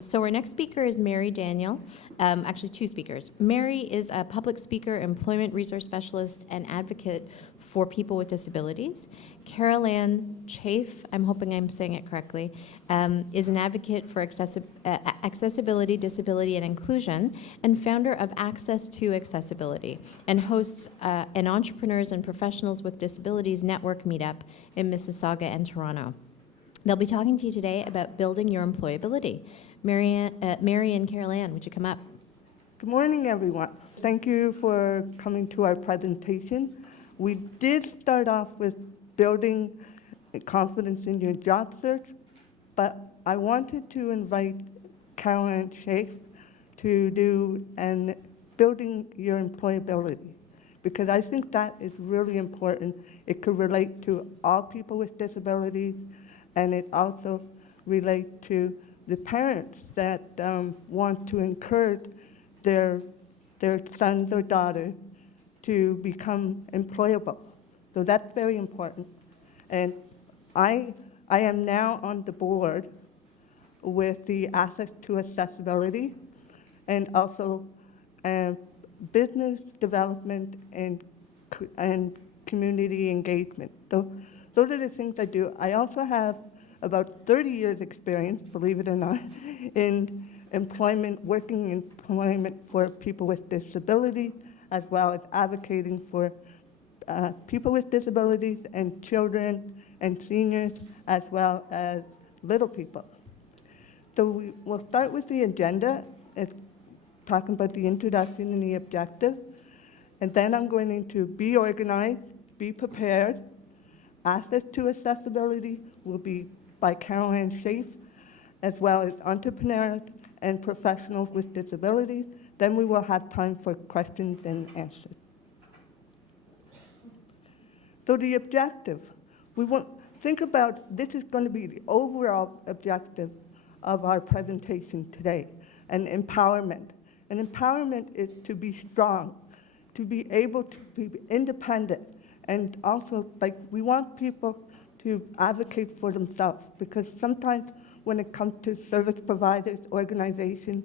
So our next speaker is Mary Daniel. Actually, two speakers. Mary is a public speaker, employment resource specialist, and advocate for people with disabilities. Carol Ann Chafe, I'm hoping I'm saying it correctly, is an advocate for accessibility, disability, and inclusion, and founder of Access to Accessibility, and hosts an Entrepreneurs and Professionals with Disabilities Network meetup in Mississauga and Toronto. They'll be talking to you today about building your employability. Mary and Carol Ann, would you come up? Good morning, everyone. Thank you for coming to our presentation. We did start off with building confidence in your job search, but I wanted to invite Carol Ann Chafe to do and building your employability, because I think that is really important. It could relate to all people with disabilities, and it also relates to the parents that want to encourage their sons or daughters to become employable. So that's very important. And I am now on the board with the Access to Accessibility and also business development and community engagement. So those are the things I do. I also have about 30 years experience, believe it or not, in employment, working in employment for people with disabilities, as well as advocating for people with disabilities and children and seniors, as well as little people. So we'll start with the agenda. It's talking about the introduction and the objective. And then I'm going to be organized, be prepared. Access to Accessibility will be by Carol Ann Chafe, as well as entrepreneurs and professionals with disabilities. Then we will have time for questions and answers. So the objective, we want think about, this is going to be the overall objective of our presentation today, and empowerment. And empowerment is to be strong, to be able to be independent, and also, we want people to advocate for themselves, because sometimes when it comes to service providers, organizations,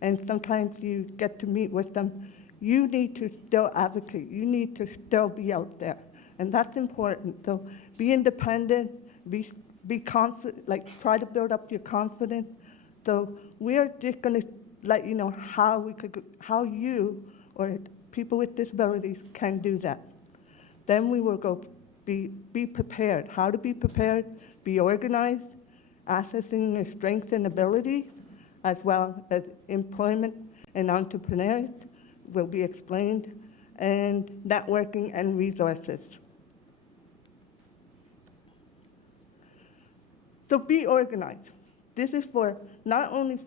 and sometimes you get to meet with them, you need to still advocate. You need to still be out there, and that's important. So be independent, be confident, try to build up your confidence. So we're just going to let you know how you or people with disabilities can do that. Then we will go be prepared. How to be prepared, be organized, accessing your strengths and abilities, as well as employment and entrepreneurs will be explained, and networking and resources. So be organized. This is for not only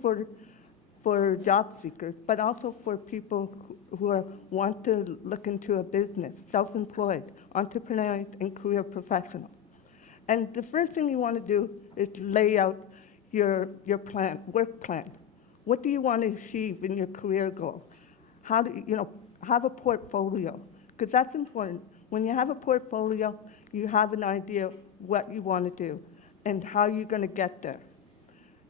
for job seekers, but also for people who want to look into a business, self-employed, entrepreneurs, and career professionals. And the first thing you want to do is lay out your plan, work plan. What do you want to achieve in your career goal? How do you have a portfolio? Because that's important. When you have a portfolio, you have an idea what you want to do and how you're going to get there.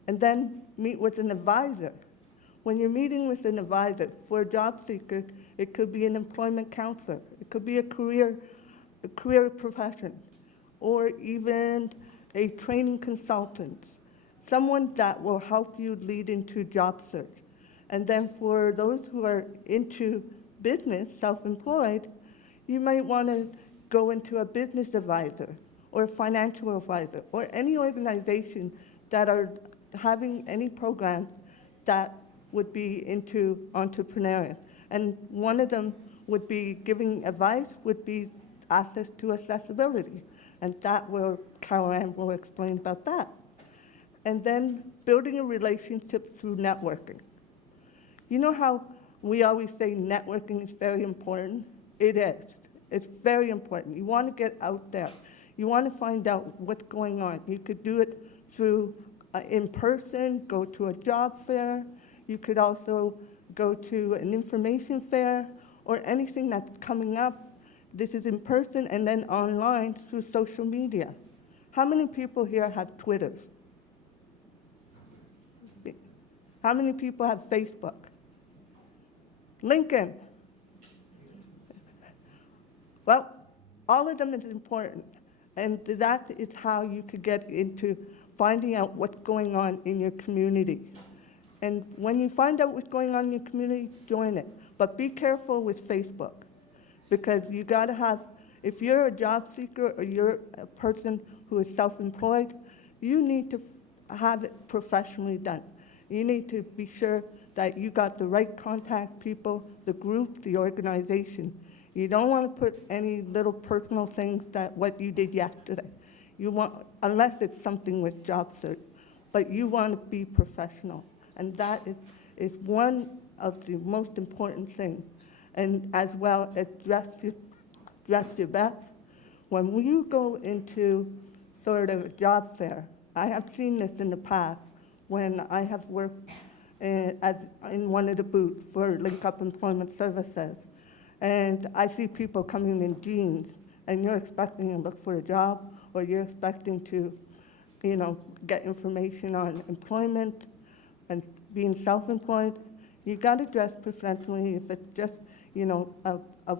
And then meet with an advisor. When you're meeting with an advisor for a job seeker, it could be an employment counselor, it could be a career profession, or even a training consultant, someone that will help you lead into job search. And then for those who are into business, self-employed, you might want to go into a business advisor or a financial advisor or any organization that are having any programs that would be into entrepreneurial. And one of them would be giving advice, would be access to accessibility. And that Carol Ann will explain about that. And then building a relationship through networking. You know how we always say networking is very important? It is. It's very important. You want to get out there. You want to find out what's going on. You could do it through in person, go to a job fair. You could also go to an information fair or anything that's coming up. This is in person and then online through social media. How many people here have Twitter? How many people have Facebook? LinkedIn. Well, all of them is important, and that is how you could get into finding out what's going on in your community. And when you find out what's going on in your community, join it. But be careful with Facebook, because you gotta have, if you're a job seeker or you're a person who is self-employed, you need to have it professionally done. You need to be sure that you got the right contact people, the group, the organization. You don't want to put any little personal things that what you did yesterday. You want, unless it's something with job search, but you want to be professional. And that is one of the most important things. And as well as dress your best. When you go into sort of a job fair, I have seen this in the past when I have worked in one of the booths for Link Up Employment Services. And I see people coming in jeans, and you're expecting to look for a job, or you're expecting to, get information on employment and being self-employed. You got to dress professionally. If it's just, a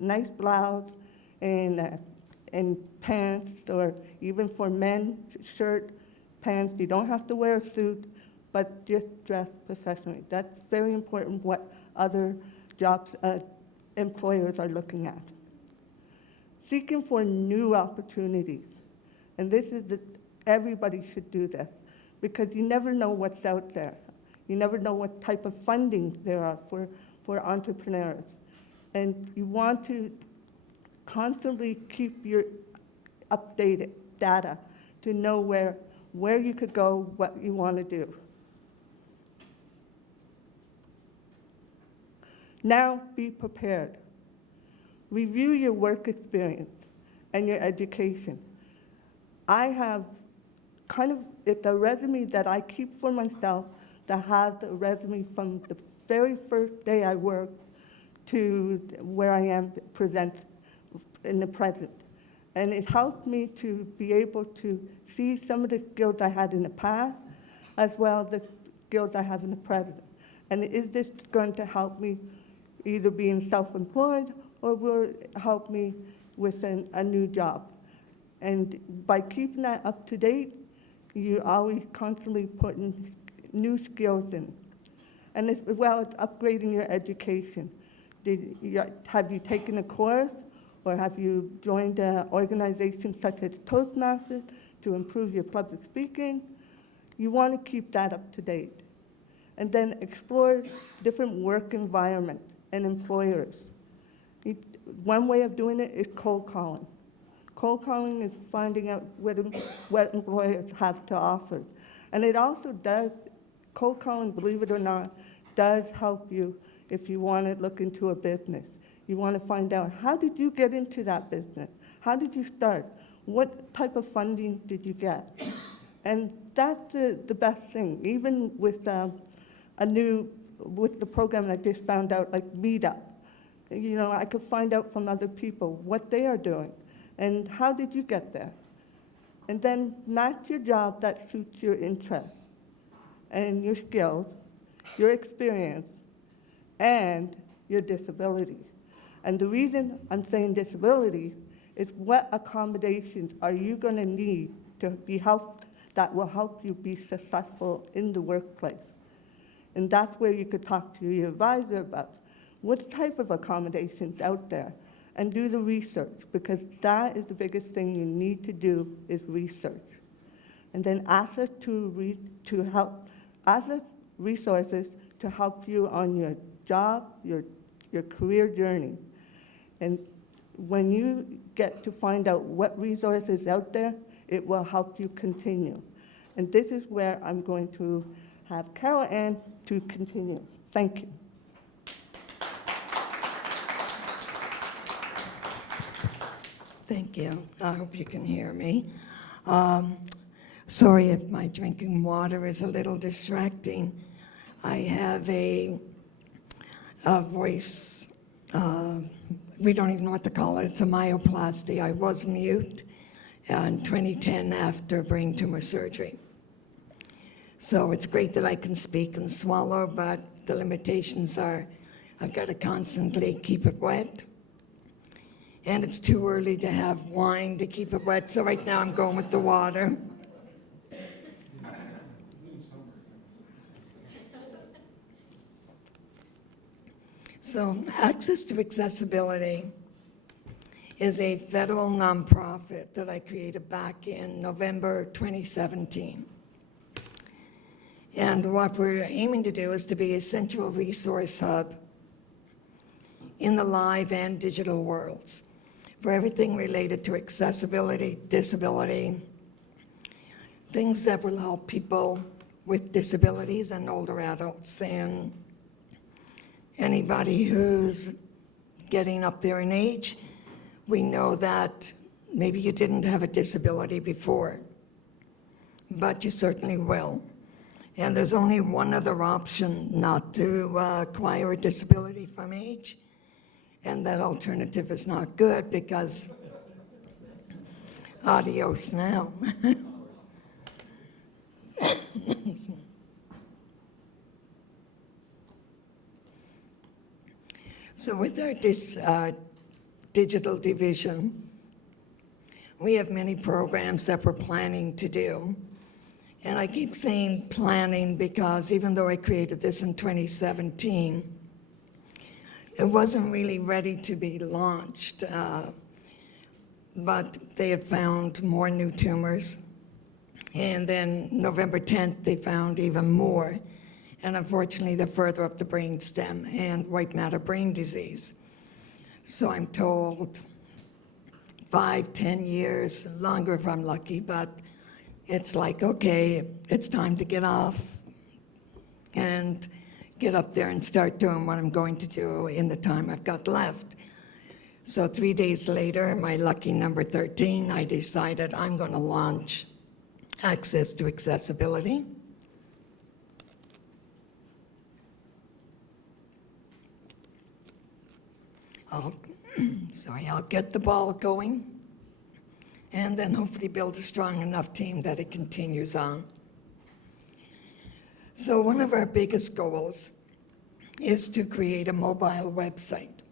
nice blouse and pants, or even for men, shirt, pants. You don't have to wear a suit, but just dress professionally. That's very important. What other jobs employers are looking at. Seeking for new opportunities. And this is everybody should do this, because you never know what's out there. You never know what type of funding there are for entrepreneurs. And you want to constantly keep your updated data to know where you could go, what you want to do. Now, be prepared. Review your work experience and your education. I have it's a resume that I keep for myself that has the resume from the very first day I worked to where I am present in the present. And it helped me to be able to see some of the skills I had in the past, as well as the skills I have in the present. And is this going to help me either being self-employed, or will help me with a new job? And by keeping that up to date, you always constantly putting new skills in. And as well as upgrading your education. Have you taken a course, or have you joined an organization such as Toastmasters to improve your public speaking? You want to keep that up to date. And then explore different work environments and employers. One way of doing it is cold calling. Cold calling is finding out what employers have to offer. And it also does, cold calling, believe it or not, does help you if you want to look into a business. You want to find out, how did you get into that business? How did you start? What type of funding did you get? And that's the best thing. Even with with the program I just found out, like Meetup, I could find out from other people what they are doing and how did you get there. And then match your job that suits your interests and your skills, your experience, and your disability. And the reason I'm saying disability is, what accommodations are you going to need to be helped that will help you be successful in the workplace? And that's where you could talk to your advisor about what type of accommodations out there, and do the research, because that is the biggest thing you need to do, is research. And then access resources to help you on your job, your career journey. And when you get to find out what resources out there, it will help you continue. And this is where I'm going to have Carol Ann to continue. Thank you. Thank you. I hope you can hear me. Sorry if my drinking water is a little distracting. I have a voice, we don't even know what to call it. It's a myoplasty. I was mute in 2010 after brain tumor surgery. So it's great that I can speak and swallow, but the limitations are I've got to constantly keep it wet. And it's too early to have wine to keep it wet, so right now I'm going with the water. So Access to Accessibility is a federal nonprofit that I created back in November 2017. And what we're aiming to do is to be a central resource hub in the live and digital worlds for everything related to accessibility, disability, things that will help people with disabilities and older adults and anybody who's getting up there in age. We know that maybe you didn't have a disability before, but you certainly will. And there's only one other option not to acquire a disability from age, and that alternative is not good because adios now. So with our digital division, we have many programs that we're planning to do. And I keep saying planning because even though I created this in 2017, it wasn't really ready to be launched. But they had found more new tumors. And then November 10th, they found even more. And unfortunately, they're further up the brain stem and white matter brain disease. So I'm told 5, 10 years, longer if I'm lucky, but it's like, okay, it's time to get off and get up there and start doing what I'm going to do in the time I've got left. So 3 days later, my lucky number 13, I decided I'm going to launch Access to Accessibility. I'll get the ball going and then hopefully build a strong enough team that it continues on. So one of our biggest goals is to create a mobile website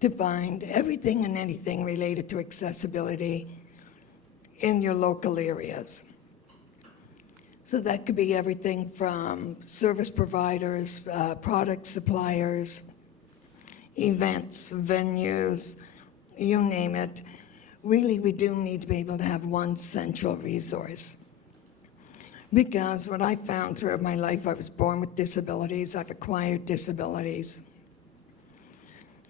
to find everything and anything related to accessibility in your local areas. So that could be everything from service providers, product suppliers, events, venues, you name it. Really, we do need to be able to have one central resource. Because what I found throughout my life, I was born with disabilities, I've acquired disabilities.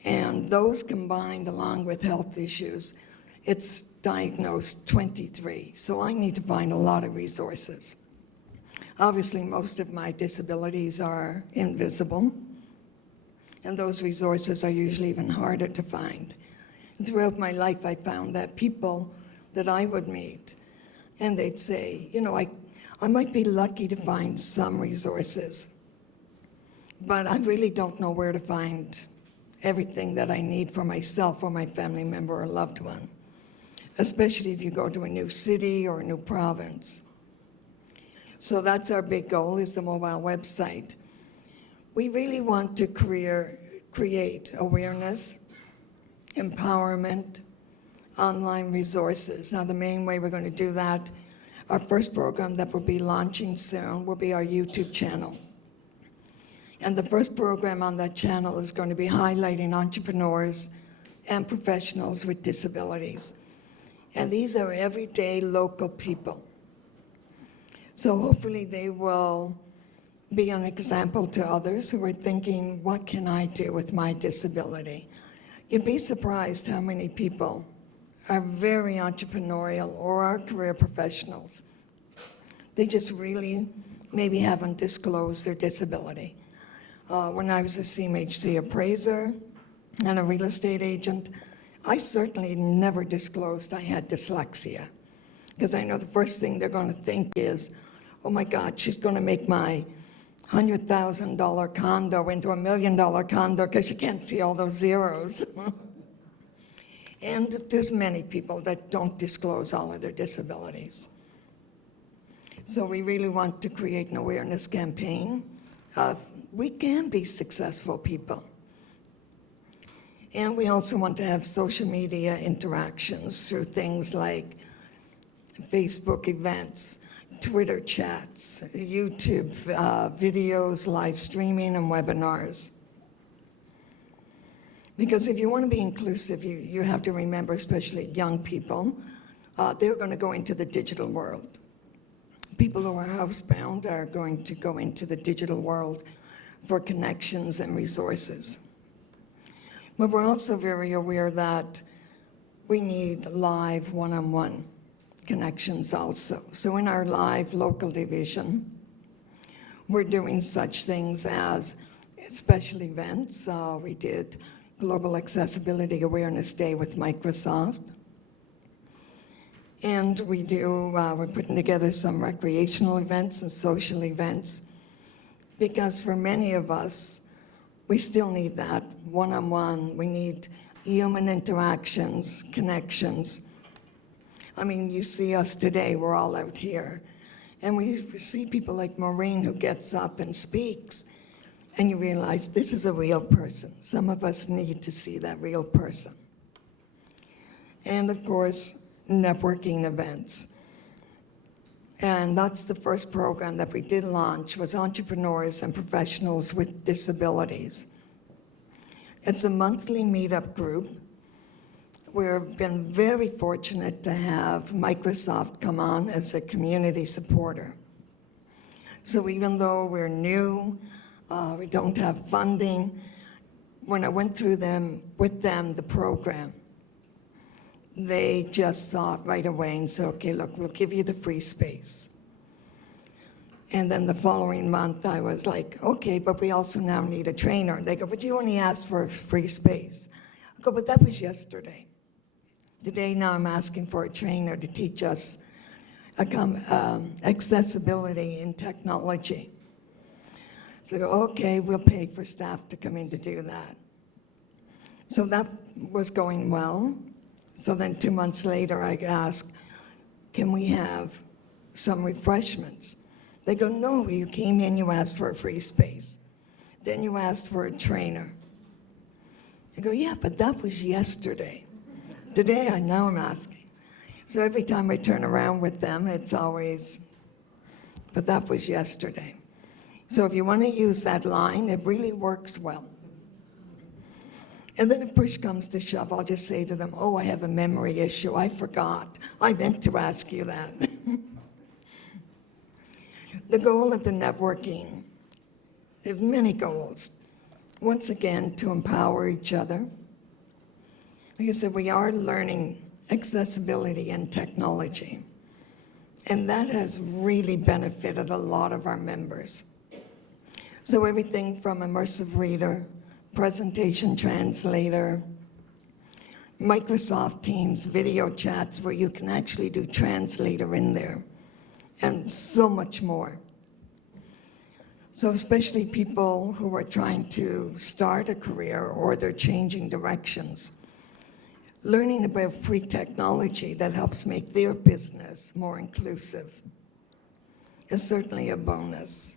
And those combined along with health issues, it's diagnosed 23. So I need to find a lot of resources. Obviously, most of my disabilities are invisible. And those resources are usually even harder to find. Throughout my life, I found that people that I would meet, and they'd say, you know, I might be lucky to find some resources, but I really don't know where to find everything that I need for myself or my family member or loved one, especially if you go to a new city or a new province. So that's our big goal, is the mobile website. We really want to create awareness, empowerment, online resources. Now, the main way we're going to do that, our first program that we'll be launching soon will be our YouTube channel. And the first program on that channel is going to be highlighting entrepreneurs and professionals with disabilities. And these are everyday local people. So hopefully they will be an example to others who are thinking, what can I do with my disability? You'd be surprised how many people are very entrepreneurial or are career professionals. They just really maybe haven't disclosed their disability. When I was a CMHC appraiser and a real estate agent, I certainly never disclosed I had dyslexia, because I know the first thing they're going to think is, oh my God, she's going to make my $100,000 condo into $1 million condo because you can't see all those zeros. And there's many people that don't disclose all of their disabilities. So we really want to create an awareness campaign of we can be successful people. And we also want to have social media interactions through things like Facebook events, Twitter chats, YouTube videos, live streaming, and webinars. Because if you want to be inclusive, you have to remember, especially young people, they're going to go into the digital world. People who are housebound are going to go into the digital world for connections and resources. But we're also very aware that we need live one-on-one connections also. So in our live local division, we're doing such things as special events. We did Global Accessibility Awareness Day with Microsoft. And we're putting together some recreational events and social events, because for many of us, we still need that one-on-one. We need human interactions, connections. I mean, you see us today, we're all out here, and we see people like Maureen who gets up and speaks, and you realize this is a real person. Some of us need to see that real person. And of course, networking events. And that's the first program that we did launch, was Entrepreneurs and Professionals with Disabilities. It's a monthly meetup group. We've been very fortunate to have Microsoft come on as a community supporter. So even though we're new, we don't have funding, when I went through with them the program, they just thought right away and said, okay, look, we'll give you the free space. And then the following month, I was like, okay, but we also now need a trainer. And they go, but you only asked for a free space. I go, but that was yesterday. Today, now I'm asking for a trainer to teach us accessibility in technology. So I go, okay, we'll pay for staff to come in to do that. So that was going well. So then 2 months later, I asked, can we have some refreshments? They go, no, you came in, you asked for a free space. Then you asked for a trainer. I go, yeah, but that was yesterday. Today, now I'm asking. So every time I turn around with them, it's always, but that was yesterday. So if you want to use that line, it really works well. And then if push comes to shove, I'll just say to them, oh, I have a memory issue. I forgot. I meant to ask you that. The goal of the networking, there are many goals. Once again, to empower each other. Like I said, we are learning accessibility and technology. And that has really benefited a lot of our members. So everything from immersive reader, presentation translator, Microsoft Teams video chats where you can actually do translator in there, and so much more. So especially people who are trying to start a career or they're changing directions, learning about free technology that helps make their business more inclusive is certainly a bonus.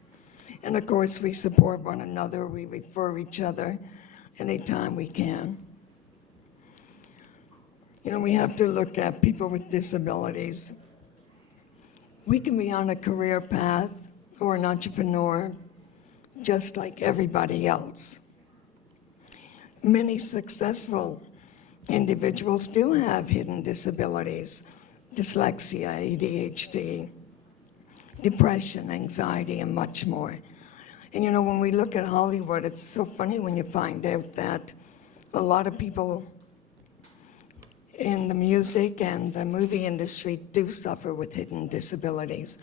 And of course, we support one another, we refer each other anytime we can. You know, we have to look at people with disabilities. We can be on a career path or an entrepreneur just like everybody else. Many successful individuals do have hidden disabilities, dyslexia, ADHD, depression, anxiety, and much more. And you know, when we look at Hollywood, it's so funny when you find out that a lot of people in the music and the movie industry do suffer with hidden disabilities.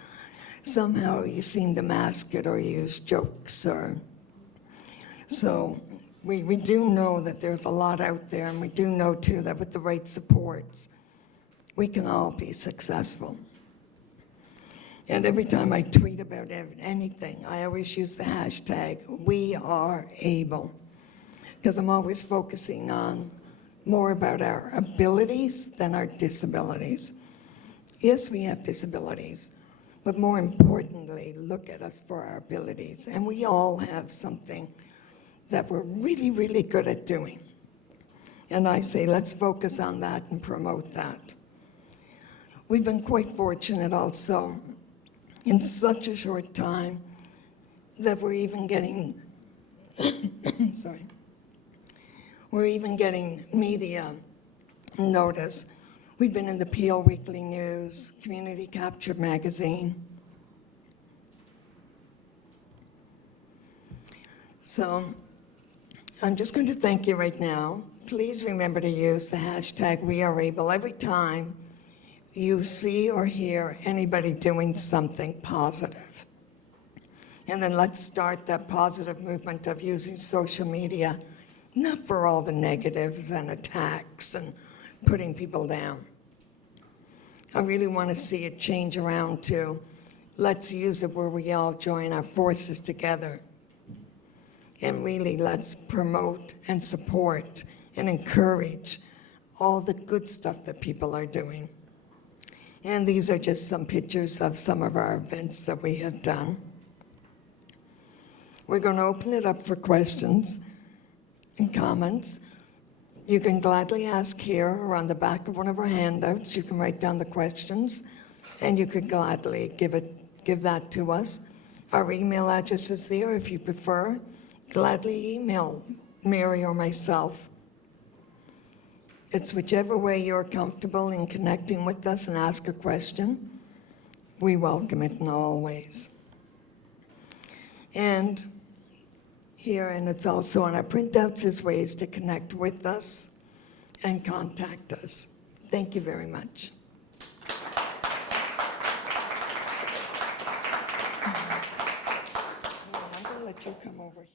Somehow you seem to mask it or use jokes or... So we do know that there's a lot out there, and we do know too that with the right supports, we can all be successful. And every time I tweet about anything, I always use the hashtag, #WeAreAble, because I'm always focusing on more about our abilities than our disabilities. Yes, we have disabilities, but more importantly, look at us for our abilities. And we all have something that we're really, really good at doing. And I say, let's focus on that and promote that. We've been quite fortunate also in such a short time that we're even getting, sorry, we're even getting media notice. We've been in the Peel Weekly News, Community Capture magazine. So I'm just going to thank you right now. Please remember to use the hashtag #WeAreAble every time you see or hear anybody doing something positive. And then let's start that positive movement of using social media, not for all the negatives and attacks and putting people down. I really want to see it change around to, let's use it where we all join our forces together. And really, let's promote and support and encourage all the good stuff that people are doing. And these are just some pictures of some of our events that we have done. We're going to open it up for questions and comments. You can gladly ask here or on the back of one of our handouts. You can write down the questions, and you could gladly give that to us. Our email address is there if you prefer. Gladly email Mary or myself. It's whichever way you're comfortable in connecting with us and ask a question. We welcome it in all ways. And here, and it's also on our printouts, is ways to connect with us and contact us. Thank you very much. I'm going to let you come over here.